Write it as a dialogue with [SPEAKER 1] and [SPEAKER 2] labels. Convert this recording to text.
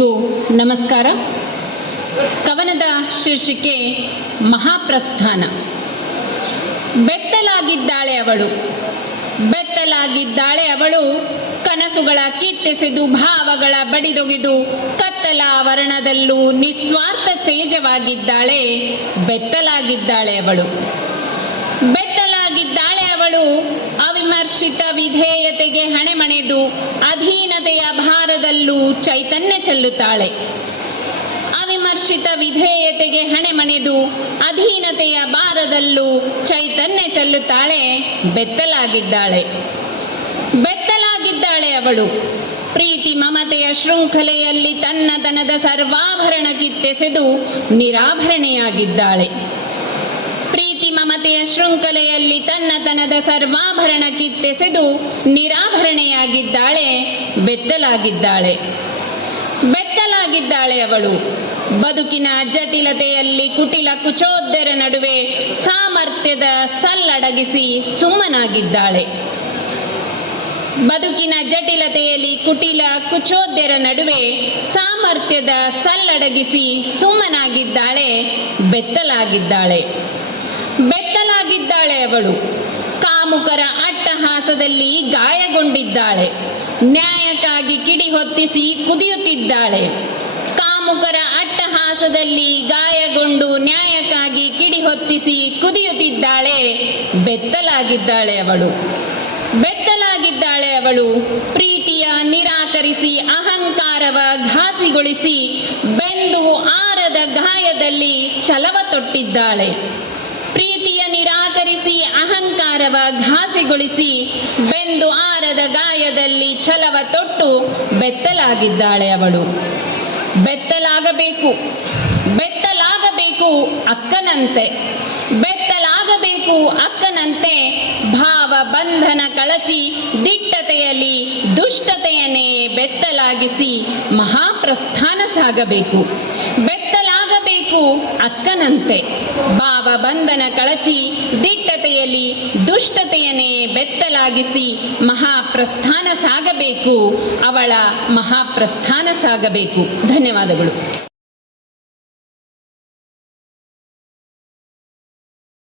[SPEAKER 1] ನಮಸ್ಕಾರ. ಕವನದ ಶೀರ್ಷಿಕೆ ಮಹಾಪ್ರಸ್ಥಾನ. ಬೆತ್ತಲಾಗಿದ್ದಾಳೆ ಅವಳು. ಬೆತ್ತಲಾಗಿದ್ದಾಳೆ ಅವಳು ಕನಸುಗಳ ಕಿತ್ತೆಸೆದು ಭಾವಗಳ ಬಡಿದೊಗೆದು ಕತ್ತಲ ವರ್ಣದಲ್ಲೂ ನಿಸ್ವಾರ್ಥ ತೇಜವಾಗಿದ್ದಾಳೆ, ಬೆತ್ತಲಾಗಿದ್ದಾಳೆ ಅವಳು. ಬೆತ್ತಲಾಗಿದ್ದಾಳೆ ಅವಳು ಅವಿಮರ್ಶಿತ ವಿಧೇಯತೆಗೆ ಹಣೆಮಣೆದು ಅಧೀನತೆಯ ಭಾರದಲ್ಲೂ ಚೈತನ್ಯ ಚೆಲ್ಲುತ್ತಾಳೆ. ಅವಿಮರ್ಶಿತ ವಿಧೇಯತೆಗೆ ಹಣೆಮಣೆದು ಅಧೀನತೆಯ ಭಾರದಲ್ಲೂ ಚೈತನ್ಯ ಚೆಲ್ಲುತ್ತಾಳೆ ಬೆತ್ತಲಾಗಿದ್ದಾಳೆ. ಬೆತ್ತಲಾಗಿದ್ದಾಳೆ ಅವಳು. ಪ್ರೀತಿ ಮಮತೆಯ ಶೃಂಖಲೆಯಲ್ಲಿ ತನ್ನತನದ ಸರ್ವಾಭರಣ ಕಿತ್ತೆಸೆದು ನಿರಾಭರಣೆಯಾಗಿದ್ದಾಳೆ. ಪ್ರೀತಿ ಮಮತೆಯ ಶೃಂಖಲೆಯಲ್ಲಿ ತನ್ನತನದ ಸರ್ವಾಭರಣ ಕಿತ್ತೆಸೆದು ನಿರಾಭರಣೆಯಾಗಿದ್ದಾಳೆ, ಬೆತ್ತಲಾಗಿದ್ದಾಳೆ. ಬೆತ್ತಲಾಗಿದ್ದಾಳೆ ಅವಳು. ಬದುಕಿನ ಜಟಿಲತೆಯಲ್ಲಿ ಕುಟಿಲ ಕುಚೋದ್ಯರ ನಡುವೆ ಸಾಮರ್ಥ್ಯದ ಸಲ್ಲಡಗಿಸಿ ಸುಮ್ಮನಾಗಿದ್ದಾಳೆ ಬದುಕಿನ ಜಟಿಲತೆಯಲ್ಲಿ ಕುಟಿಲ ಕುಚೋದ್ಯರ ನಡುವೆ ಸಾಮರ್ಥ್ಯದ ಸಲ್ಲಡಗಿಸಿ ಸುಮ್ಮನಾಗಿದ್ದಾಳೆ ಬೆತ್ತಲಾಗಿದ್ದಾಳೆ. ಬೆತ್ತಲಾಗಿದ್ದಾಳೆ ಅವಳು. ಕಾಮುಕರ ಅಟ್ಟಹಾಸದಲ್ಲಿ ಗಾಯಗೊಂಡಿದ್ದಾಳೆ. ನ್ಯಾಯಕ್ಕಾಗಿ ಕಿಡಿ ಹೊತ್ತಿಸಿ ಕುದಿಯುತ್ತಿದ್ದಾಳೆ. ಕಾಮುಕರ ಅಟ್ಟಹಾಸದಲ್ಲಿ ಗಾಯಗೊಂಡು ನ್ಯಾಯಕ್ಕಾಗಿ ಕಿಡಿ ಹೊತ್ತಿಸಿ ಕುದಿಯುತ್ತಿದ್ದಾಳೆ. ಬೆತ್ತಲಾಗಿದ್ದಾಳೆ ಅವಳು. ಬೆತ್ತಲಾಗಿದ್ದಾಳೆ ಅವಳು. ಪ್ರೀತಿಯ ನಿರಾಕರಿಸಿ ಅಹಂಕಾರವ ಘಾಸಿಗೊಳಿಸಿ ಬೆಂದು ಆರದ ಗಾಯದಲ್ಲಿ ಛಲವ ತೊಟ್ಟಿದ್ದಾಳೆ. ಪ್ರೀತಿಯ ನಿರಾಕರಿಸಿ, ಅಹಂಕಾರವ ಘಾಸಿಗೊಳಿಸಿ, ಬೆಂದು ಆರದ ಗಾಯದಲ್ಲಿ ಛಲವ ತೊಟ್ಟು ಬೆತ್ತಲಾಗಿದ್ದಾಳೆ ಅವಳು. ಬೆತ್ತಲಾಗಬೇಕು ಬೆತ್ತಲಾಗಬೇಕು ಅಕ್ಕನಂತೆ ಬೆತ್ತಲಾಗಬೇಕು ಅಕ್ಕನಂತೆ, ಭಾವ ಬಂಧನ ಕಳಚಿ ದಿಟ್ಟತೆಯಲ್ಲಿ ದುಷ್ಟತೆಯನ್ನೇ ಬೆತ್ತಲಾಗಿಸಿ ಮಹಾಪ್ರಸ್ಥಾನ ಸಾಗಬೇಕು. ಅಕ್ಕನಂತೆ. ಭಾವ ಬಂಧನ ಕಳಚಿ ದಿಟ್ಟತೆಯಲ್ಲಿ ದುಷ್ಟತೆಯನ್ನೇ ಬೆತ್ತಲಾಗಿಸಿ ಮಹಾಪ್ರಸ್ಥಾನ ಸಾಗಬೇಕು. ಅವಳ ಮಹಾಪ್ರಸ್ಥಾನ ಸಾಗಬೇಕು. ಧನ್ಯವಾದಗಳು.